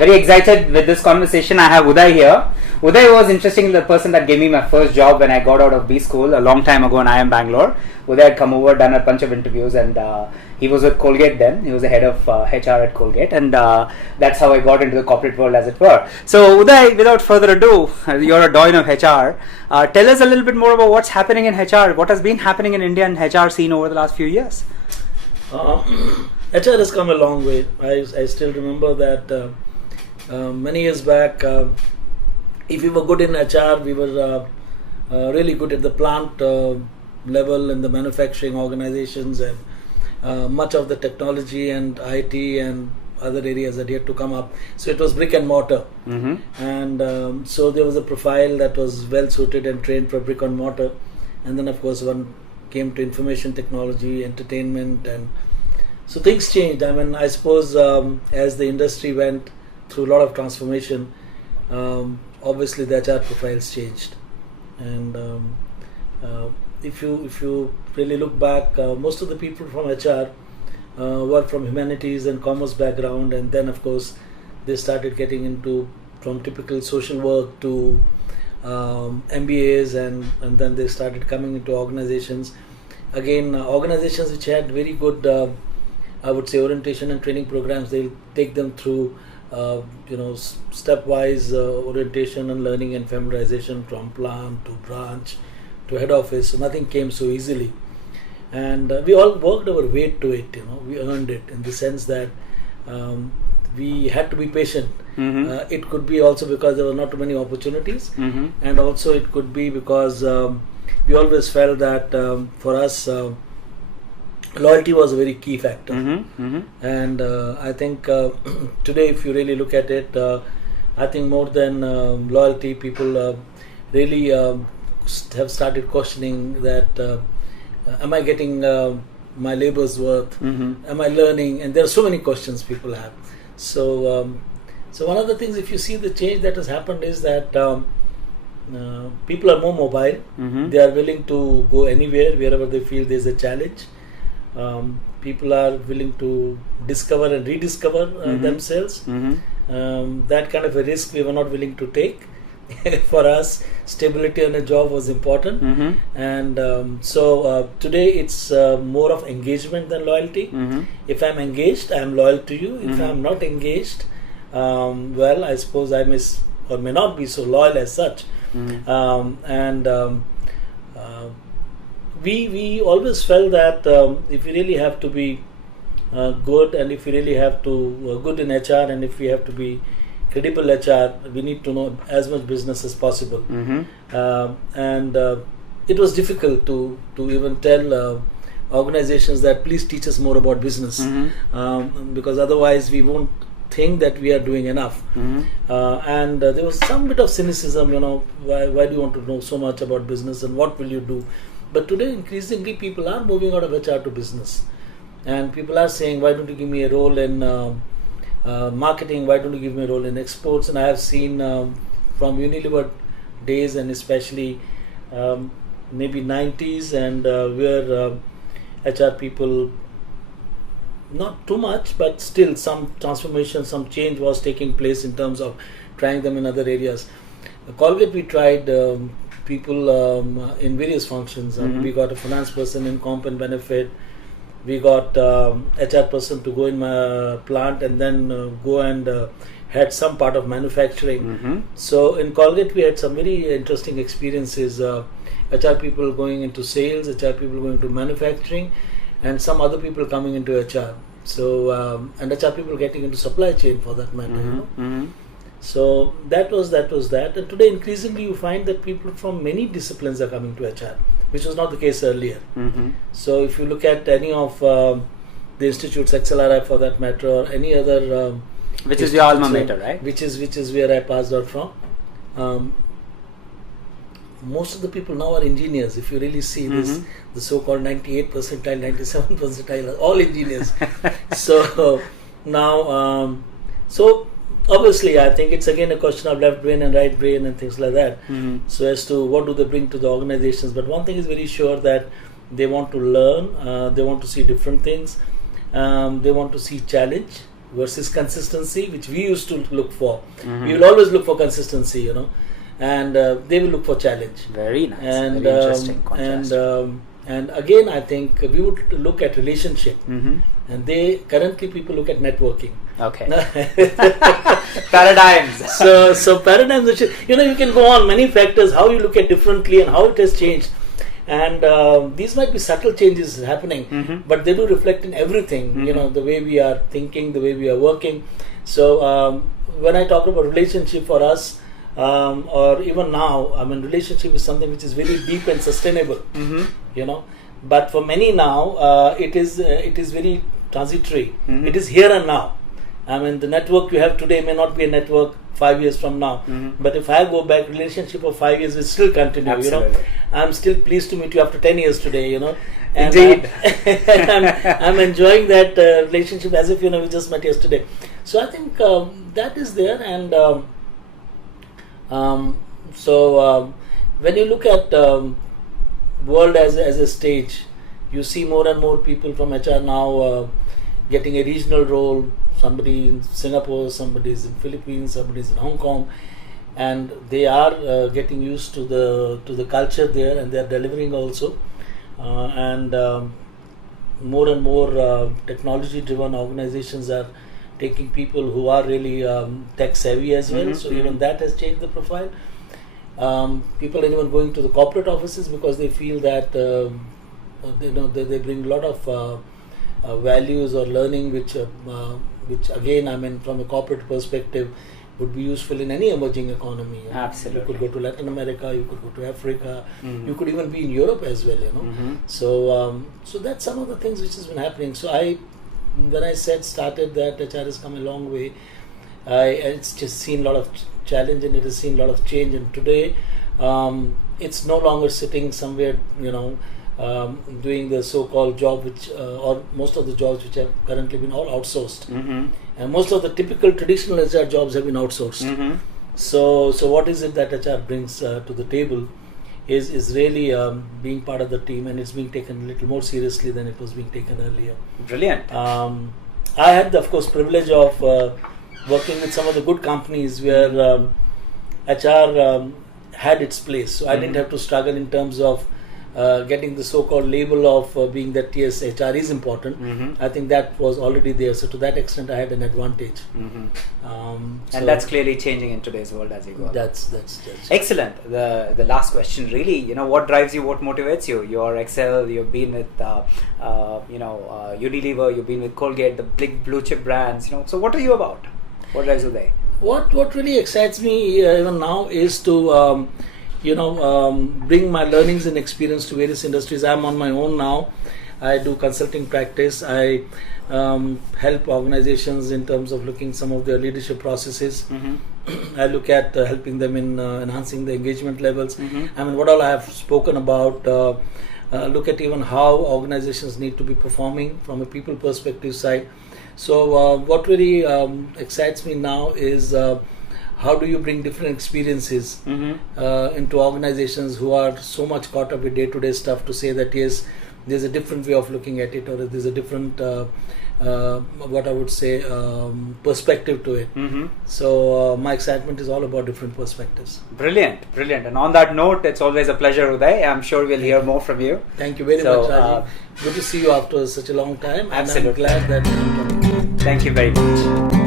Very excited with this conversation. I have Udai here. Udai was interesting, the person that gave me my first job when I got out of B school a long time ago in IIM Bangalore. Udai had come over, done a bunch of interviews, and he was with Colgate then. He was the head of HR at Colgate, and that's how I got into the corporate world, as it were. So Udai, without further ado, you're a doyen of HR. Tell us a little bit more about what's happening in HR. What has been happening in India and HR scene over the last few years? HR has come a long way. I still remember that many years back, if we were good in HR, we were really good at the plant level and the manufacturing organizations, and much of the technology and IT and other areas that yet to come up. So it was brick and mortar. And so there was a profile that was well suited and trained for brick and mortar. And then of course one came to information technology, entertainment, and so things changed. I mean, I suppose as the industry went through a lot of transformation, obviously the HR profiles changed. And if you really look back, most of the people from HR were from humanities and commerce background, and then of course they started getting into from typical social work to MBAs, and then they started coming into organizations. Again, organizations which had very good I would say orientation and training programs, they'll take them through stepwise orientation and learning and familiarization from plant to branch to head office. So nothing came so easily, and we all worked our way to it. We earned it in the sense that we had to be patient. It could be also because there were not too many opportunities, and also it could be because we always felt that for us loyalty was a very key factor. And I think today, if you really look at it, I think more than loyalty, people really have started questioning that am I getting my labor's worth? Am I learning? And there are so many questions people have. So one of the things, if you see the change that has happened, is that people are more mobile. They are willing to go anywhere, wherever they feel there's a challenge. People are willing to discover and rediscover themselves. That kind of a risk we were not willing to take. For us, stability on a job was important, and so today it's more of engagement than loyalty. If I'm engaged, I'm loyal to you. If I'm not engaged, well, I suppose I may or may not be so loyal as such. We always felt that if we really have to be good, and if we really have to good in HR, and if we have to be credible HR, we need to know as much business as possible. And it was difficult to even tell organizations that please teach us more about business, because otherwise we won't think that we are doing enough. And there was some bit of cynicism, why do you want to know so much about business and what will you do? But today, increasingly, people are moving out of HR to business, and people are saying, why don't you give me a role in marketing, why don't you give me a role in exports? And I have seen from Unilever days, and especially maybe 90s, and where HR people, not too much, but still some transformation, some change was taking place in terms of trying them in other areas. Colgate, we tried people in various functions. We got a finance person in comp and benefit. We got HR person to go in my plant and then go and had some part of manufacturing. So in Colgate, we had some very interesting experiences. HR people going into sales, HR people going into manufacturing, and some other people coming into HR. So and HR people getting into supply chain, for that matter. So that was that. And today, increasingly, you find that people from many disciplines are coming to HR, which was not the case earlier. So if you look at any of the institutes, XLRI for that matter, or any other which is your alma mater, right? Which is where I passed out from. Most of the people now are engineers. If you really see this, the so-called 98 percentile, 97 percentile, are all engineers. So now, so obviously, I think it's again a question of left brain and right brain and things like that. So as to what do they bring to the organizations. But one thing is very sure, that they want to learn, they want to see different things, they want to see challenge, versus consistency, which we used to look for. We will always look for consistency, and they will look for challenge. Very nice. And very interesting contrast. And again, I think we would look at relationship, and currently people look at networking. Okay. Paradigms. So paradigms. You can go on many factors how you look at differently and how it has changed. And these might be subtle changes happening, but they do reflect in everything. The way we are thinking, the way we are working. So when I talk about relationship for us, or even now, relationship is something which is very deep and sustainable. But for many now, it is very transitory. It is here and now. The network you have today may not be a network 5 years from now. But if I go back, relationship of 5 years will still continue. Absolutely. I'm still pleased to meet you after 10 years today. And Indeed. I'm enjoying that relationship as if we just met yesterday. So I think that is there, and when you look at world as a stage, you see more and more people from HR now getting a regional role. Somebody in Singapore, somebody is in Philippines, somebody is in Hong Kong, and they are getting used to the culture there, and they are delivering also. And more and more technology-driven organizations are taking people who are really tech savvy as well. So even that has changed the profile. People are even going to the corporate offices because they feel that they bring a lot of values or learning, which again, from a corporate perspective, would be useful in any emerging economy. Absolutely. You could go to Latin America, you could go to Africa, you could even be in Europe as well. So that's some of the things which has been happening. So when I started that HR has come a long way, it's just seen a lot of challenge, and it has seen a lot of change. And today, it's no longer sitting somewhere, doing the so-called job, which or most of the jobs which have currently been all outsourced, and most of the typical traditional HR jobs have been outsourced. So what is it that HR brings to the table is really being part of the team, and it's being taken a little more seriously than it was being taken earlier. Brilliant. I had the, of course, privilege of working with some of the good companies where HR had its place. So I didn't have to struggle in terms of getting the so-called label of being that yes, HR is important. I think that was already there. So to that extent, I had an advantage. And that's clearly changing in today's world as you go. That's excellent. The last question, really, what drives you? What motivates you? You're Excel. You've been with Unilever. You've been with Colgate, the big blue chip brands. So what are you about? What drives you there? What really excites me even now is to bring my learnings and experience to various industries. I'm on my own now. I do consulting practice. I help organizations in terms of looking some of their leadership processes. I look at helping them in enhancing the engagement levels. What all I have spoken about. Look at even how organizations need to be performing from a people perspective side. So what really excites me now is how do you bring different experiences into organizations who are so much caught up with day-to-day stuff to say that yes, there's a different way of looking at it, or there's a different what I would say perspective to it. So my excitement is all about different perspectives. Brilliant. And on that note, it's always a pleasure, Udai. I'm sure we'll hear more from you. Thank you very much, Rajiv. Good to see you after such a long time. Absolutely. And I'm glad that Thank you very much.